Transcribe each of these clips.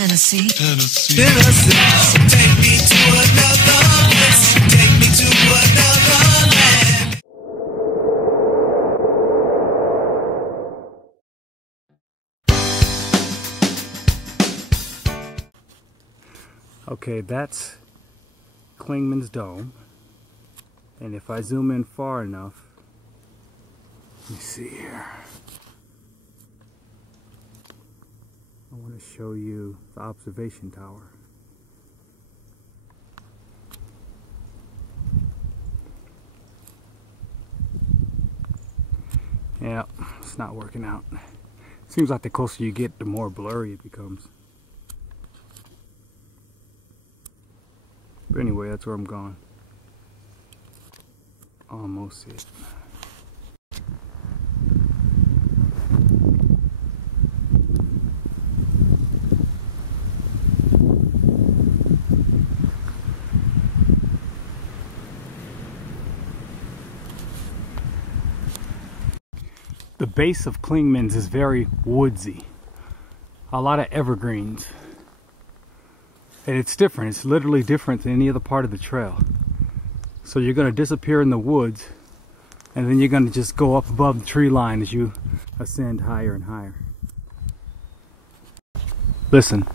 Tennessee. Tennessee. So take me to another place. Take me to another land. Okay, that's Clingman's Dome. And if I zoom in far enough, let me see here. I want to show you the observation tower. Yeah, it's not working out. Seems like the closer you get, the more blurry it becomes. But anyway, that's where I'm going. Almost it. The base of Clingman's is very woodsy. A lot of evergreens. And it's different. It's literally different than any other part of the trail. So you're going to disappear in the woods, and then you're going to just go up above the tree line as you ascend higher and higher. Listen.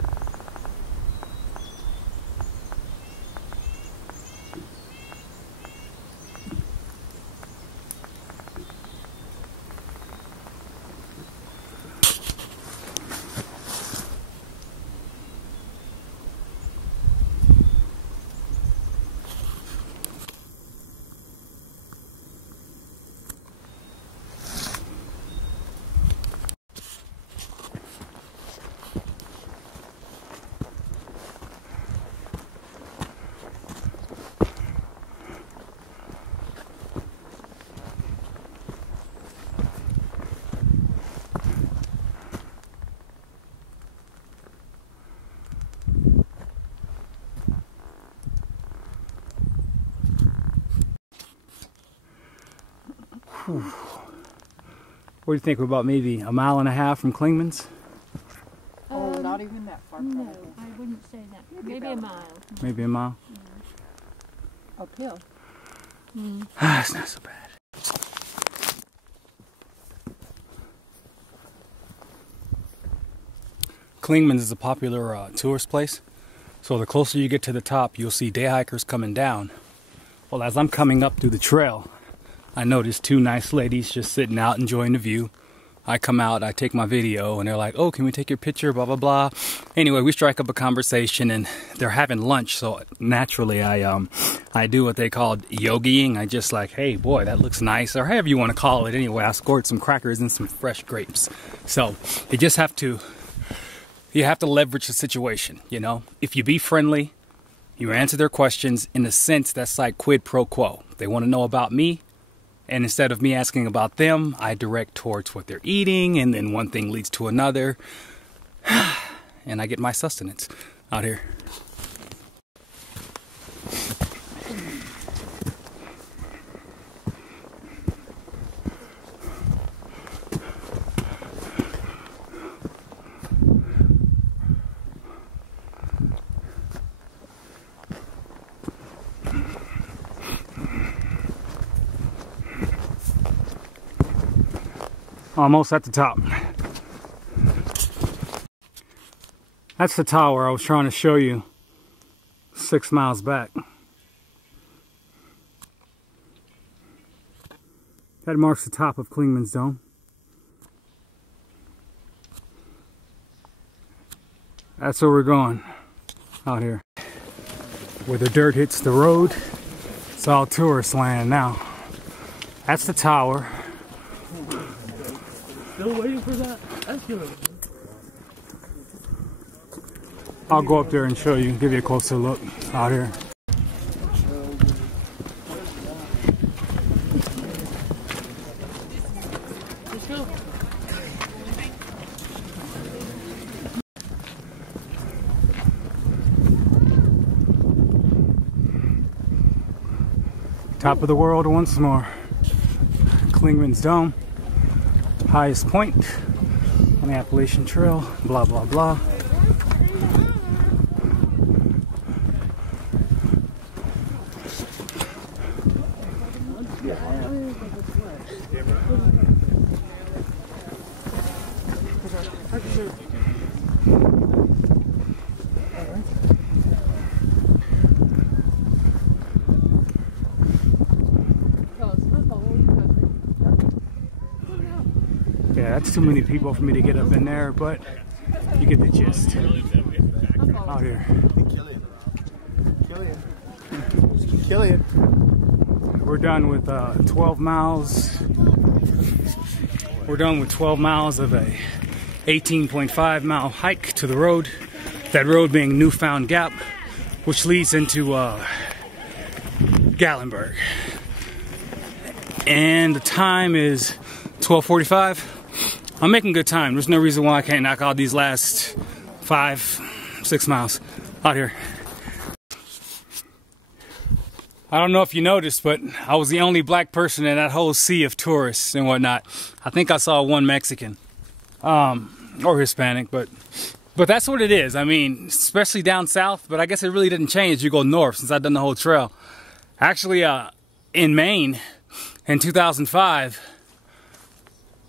What do you think? We're about maybe a mile and a half from Clingman's? Oh, not even that far. No, I wouldn't say that. Maybe a mile. Maybe a mile? Uphill. It's not so bad. Clingman's is a popular tourist place. So the closer you get to the top, you'll see day hikers coming down. Well, as I'm coming up through the trail, I noticed two nice ladies just sitting out enjoying the view. I come out, I take my video, and they're like, oh, can we take your picture, blah, blah, blah. Anyway, we strike up a conversation, and they're having lunch, so naturally I do what they call yogiing. I just like, hey, boy, that looks nice, or however you want to call it. Anyway, I scored some crackers and some fresh grapes. So you just have to leverage the situation, you know? If you be friendly, you answer their questions. In a sense, that's like quid pro quo. They want to know about me. And instead of me asking about them, I direct towards what they're eating, and then one thing leads to another. And I get my sustenance out here. Almost at the top. That's the tower I was trying to show you 6 miles back. That marks the top of Clingman's Dome. That's where we're going out here. Where the dirt hits the road, it's all tourist land now. That's the tower. Still waiting for that escalator. I'll go up there and show you, give you a closer look out here. Let's go. Top of the world once more. Clingman's Dome. Highest point on the Appalachian Trail, blah, blah, blah. Yeah, that's too many people for me to get up in there, but you get the gist. Out here. We're done with 12 miles. We're done with 12 miles of a 18.5 mile hike to the road. That road being Newfound Gap, which leads into Gatlinburg. And the time is 12:45. I'm making good time. There's no reason why I can't knock out these last 5-6 miles out here. I don't know if you noticed, but I was the only black person in that whole sea of tourists and whatnot. I think I saw one Mexican, or Hispanic, but that's what it is. I mean, especially down south, but I guess it really didn't change. You go north since I've done the whole trail. Actually, in Maine in 2005,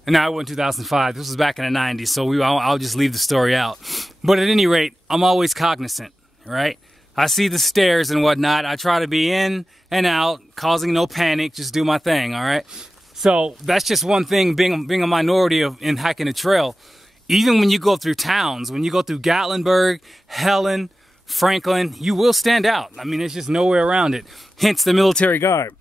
and I went in 2005. This was back in the 90s, so I'll just leave the story out. But at any rate, I'm always cognizant, right? I see the stairs and whatnot. I try to be in and out, causing no panic, just do my thing, all right? So that's just one thing, being a minority in hiking a trail. Even when you go through towns, when you go through Gatlinburg, Helen, Franklin, you will stand out. I mean, there's just no way around it. Hence the military guard.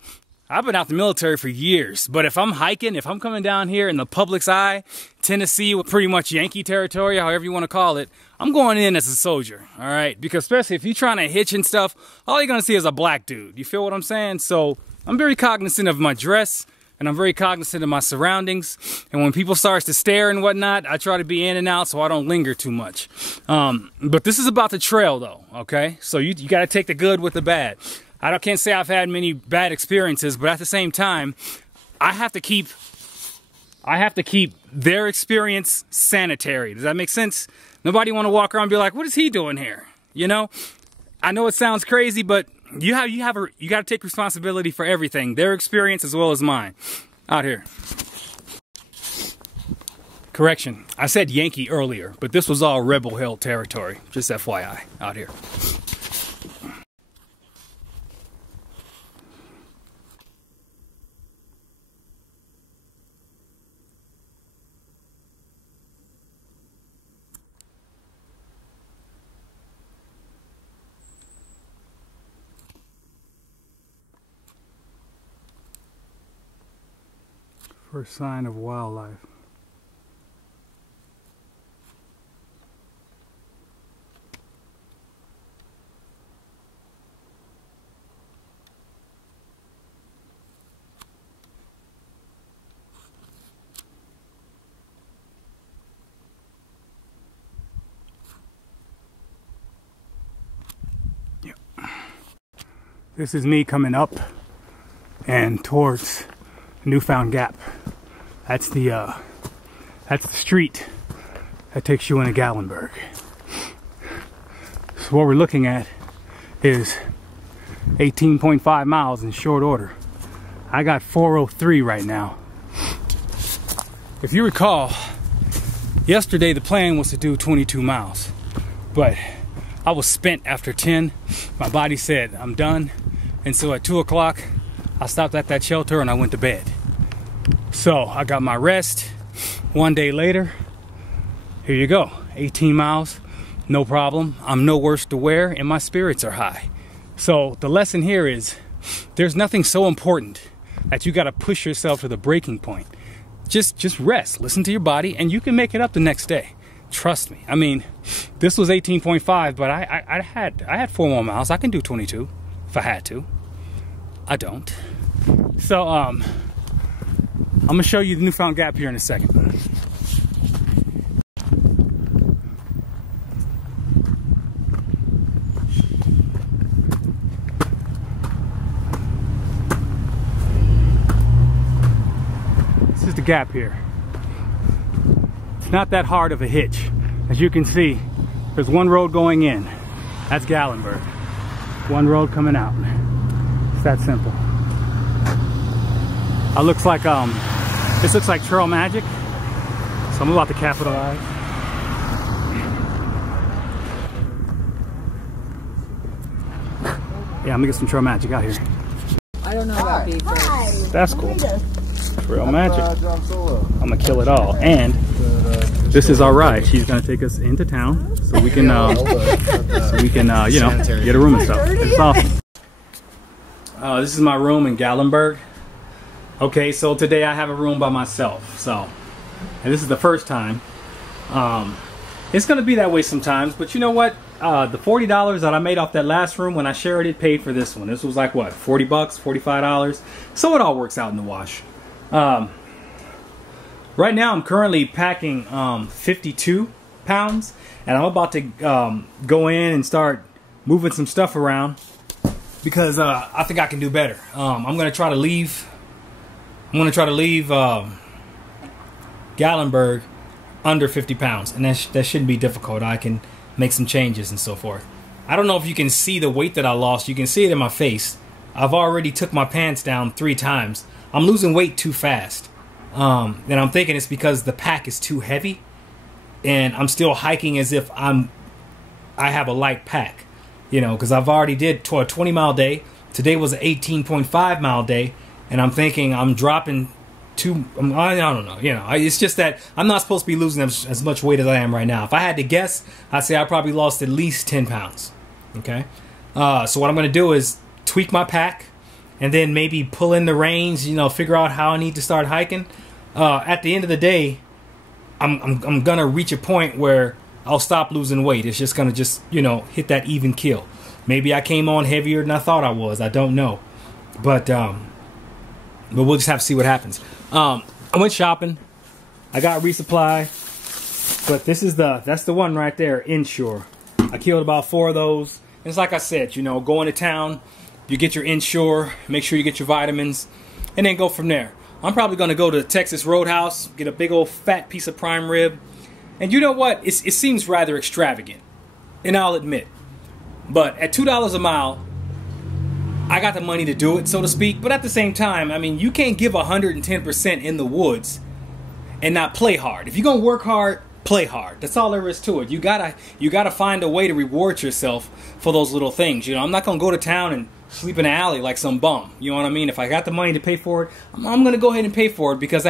I've been out the military for years, but if I'm hiking, if I'm coming down here in the public's eye, Tennessee, with pretty much Yankee territory, however you want to call it, I'm going in as a soldier, all right? Because especially if you're trying to hitch and stuff, all you're going to see is a black dude. You feel what I'm saying? So I'm very cognizant of my dress, and I'm very cognizant of my surroundings. And when people start to stare and whatnot, I try to be in and out so I don't linger too much. But this is about the trail, though, okay? So you got to take the good with the bad. I can't say I've had many bad experiences, but at the same time, I have to keep their experience sanitary. Does that make sense? Nobody want to walk around and be like, what is he doing here? You know? I know it sounds crazy, but you got to take responsibility for everything. Their experience as well as mine. Out here. Correction. I said Yankee earlier, but this was all Rebel Hill territory. Just FYI. Out here. First sign of wildlife. Yep. This is me coming up and towards Newfound Gap. That's the street that takes you into Gatlinburg. So what we're looking at is 18.5 miles in short order. I got 4:03 right now. If you recall, yesterday the plan was to do 22 miles, but I was spent after 10. My body said I'm done, and so at 2 o'clock I stopped at that shelter and I went to bed. So I got my rest. One day later, here you go, 18 miles, no problem. I'm no worse to wear and my spirits are high. So the lesson here is there's nothing so important that you got to push yourself to the breaking point. Just rest, listen to your body, and you can make it up the next day. Trust me. I mean, this was 18.5, but I had 4 more miles. I can do 22 if I had to. I don't. So I'm gonna show you the Newfound Gap here in a second. This is the gap here. It's not that hard of a hitch. As you can see, there's one road going in. That's Gatlinburg. One road coming out. It's that simple. This looks like Trail Magic, so I'm about to capitalize. Yeah, I'm gonna get some Trail Magic out here. I don't know about beef. Hi. That's cool. Trail magic. I'm gonna kill it all. And this is our ride. She's gonna take us into town so we can, you know, get a room and stuff. It's awesome. This is my room in Gallenberg. Okay, so today I have a room by myself. So, and this is the first time. It's gonna be that way sometimes, but you know what? The $40 that I made off that last room when I shared it paid for this one. This was like what, 40 bucks, $45. So it all works out in the wash. Right now I'm currently packing 52 pounds, and I'm about to go in and start moving some stuff around because I think I can do better. I'm gonna try to leave. Gallenberg under 50 pounds, and that shouldn't be difficult. I can make some changes and so forth. I don't know if you can see the weight that I lost. You can see it in my face. I've already took my pants down 3 times. I'm losing weight too fast. And I'm thinking it's because the pack is too heavy, and I'm still hiking as if I have a light pack, you know, because I've already did a 20-mile day. Today was an 18.5 mile day, and I'm thinking I'm dropping I don't know, you know, it's just that I'm not supposed to be losing as much weight as I am right now. If I had to guess, I'd say I probably lost at least 10 pounds. Okay, so what I'm going to do is tweak my pack, and then maybe pull in the reins, you know, figure out how I need to start hiking. At the end of the day, I'm going to reach a point where I'll stop losing weight. It's just going to you know, hit that even kill. Maybe I came on heavier than I thought I was. I don't know. But we'll just have to see what happens. I went shopping. I got resupply, but that's the one right there, Insure. I killed about 4 of those. And it's like I said, you know, go into town, you get your Insure, make sure you get your vitamins, and then go from there. I'm probably going to go to Texas Roadhouse, get a big old fat piece of prime rib. And you know what? It seems rather extravagant, and I'll admit. But at $2 a mile, I got the money to do it, so to speak. But at the same time, I mean, you can't give 110% in the woods and not play hard. If you're gonna work hard, play hard. That's all there is to it. You gotta find a way to reward yourself for those little things. You know, I'm not gonna go to town and sleep in an alley like some bum. You know what I mean? If I got the money to pay for it, I'm gonna go ahead and pay for it because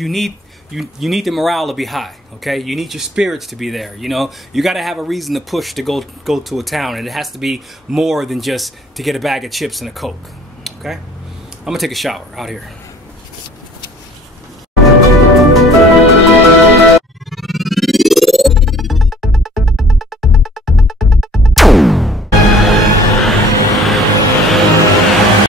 you need the morale to be high. Okay, you need your spirits to be there. You know, you got to have a reason to push to go to a town, and it has to be more than just to get a bag of chips and a Coke. Okay, I'm gonna take a shower out here.